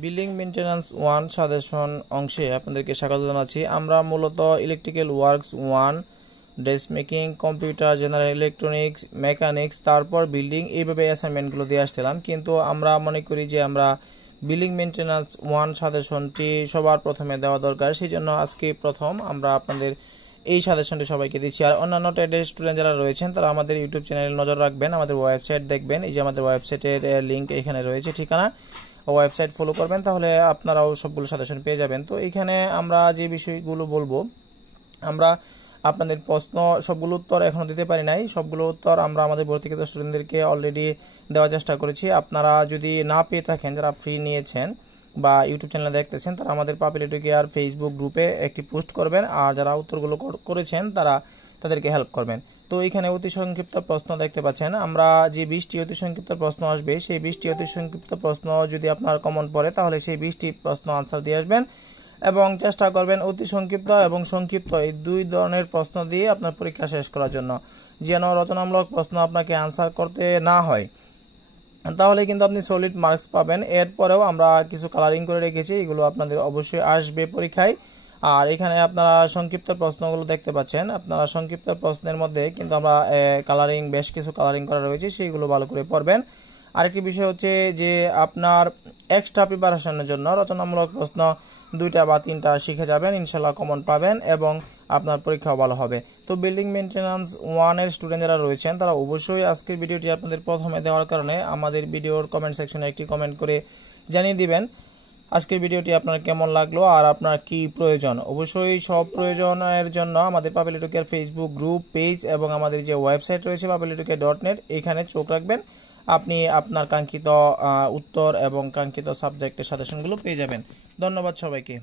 Building maintenance 1 suggestion অংশে আপনাদেরকে স্বাগত জানাচ্ছি। আমরা মূলত electrical works 1, dress making, computer, general electronics, mechanics, তারপর বিল্ডিং এইভাবে অ্যাসাইনমেন্টগুলো দিয়ে আসছিলাম। কিন্তু আমরা মনে করি যে আমরা বিল্ডিং মেইনটেন্যান্স 1 সাজেশনটি সবার প্রথমে দেওয়া দরকার, সেই জন্য আজকে প্রথম আমরা আপনাদের এই সাজেশনটি সবাইকে দিচ্ছি। আর অন্যান্য ট্রেডের স্টুডেন্ট যারা রয়েছেন তারা আমাদের ইউটিউব চ্যানেলে নজর রাখবেন, আমাদের ওয়েবসাইট দেখবেন। এই যে আমাদের ওয়েবসাইটের লিঙ্ক এখানে রয়েছে, ঠিকানা, ওয়েবসাইট ফলো করবেন, তাহলে আপনারাও সবগুলো সাজেশন পেয়ে যাবেন। তো এখানে আমরা যে বিষয়গুলো বলবো, আমরা আপনাদের প্রশ্ন সবগুলো উত্তর এখনও দিতে পারি নাই। সবগুলো উত্তর আমরা আমাদের ভর্তিকৃত স্টুডেন্টদেরকে অলরেডি দেওয়ার চেষ্টা করেছি। আপনারা যদি না পেয়ে থাকেন, যারা ফ্রি নিয়েছেন বা ইউটিউব চ্যানেলে দেখতেছেন, তারা আমাদের পাপিলিটি কেয়ার ফেসবুক গ্রুপে একটি পোস্ট করবেন, আর যারা উত্তরগুলো করেছেন তারা তাদেরকে হেল্প করবেন। তো এখানে অতি সংক্ষিপ্ত প্রশ্ন দেখতে পাচ্ছেন। আমরা যে 20টি অতি সংক্ষিপ্ত প্রশ্ন আসবে, সেই 20টি অতি সংক্ষিপ্ত প্রশ্ন যদি আপনার কমন পড়ে, তাহলে সেই 20টি প্রশ্ন আনসার দিয়ে আসবেন এবং চেষ্টা করবেন অতি সংক্ষিপ্ত এবং সংক্ষিপ্ত এই দুই ধরনের প্রশ্ন দিয়ে আপনার পরীক্ষা শেষ করার জন্য, যেন রচনামূলক প্রশ্ন আপনাকে আনসার করতে না হয়, তাহলে কিন্তু আপনি সলিড মার্কস পাবেন। এরপরেও আমরা কিছু কালারিং করে রেখেছি, এগুলো আপনাদের অবশ্যই আসবে পরীক্ষায়। আর এখানে আপনারা সংক্ষিপ্ত প্রশ্নগুলো দেখতে পাচ্ছেন। আপনারা সংক্ষিপ্ত প্রশ্নের মধ্যে কিন্তু আমরা কালারিং, বেশ কিছু কালারিং করা রয়েছে, সেইগুলো ভালো করে পড়বেন। আরেকটি বিষয় হচ্ছে যে আপনার এক্সট্রা প্রিপারেশনের জন্য রচনামূলক প্রশ্ন 2টা বা 3টা শিখে যাবেন, ইনশাল্লাহ কমন পাবেন এবং আপনার পরীক্ষাও ভালো হবে। তো বিল্ডিং মেইনটেন্যান্স 1 এর স্টুডেন্ট যারা রয়েছেন তারা অবশ্যই আজকের ভিডিওটি আপনাদের প্রথমে দেওয়ার কারণে আমাদের ভিডিওর কমেন্ট সেকশনে একটি কমেন্ট করে জানিয়ে দিবেন আজকের ভিডিওটি আপনার কেমন লাগলো আর আপনার কি প্রয়োজন। অবশ্যই সব প্রয়োজনের জন্য আমাদের পাপিলিটি কেয়ার ফেসবুক গ্রুপ, পেজ এবং আমাদের যে ওয়েবসাইট রয়েছে papilitokear.net, এখানে চোখ রাখবেন। আপনি আপনার কাঙ্ক্ষিত উত্তর এবং কাঙ্ক্ষিত সাবজেক্টের সাজেশনগুলো পেয়ে যাবেন। ধন্যবাদ সবাইকে।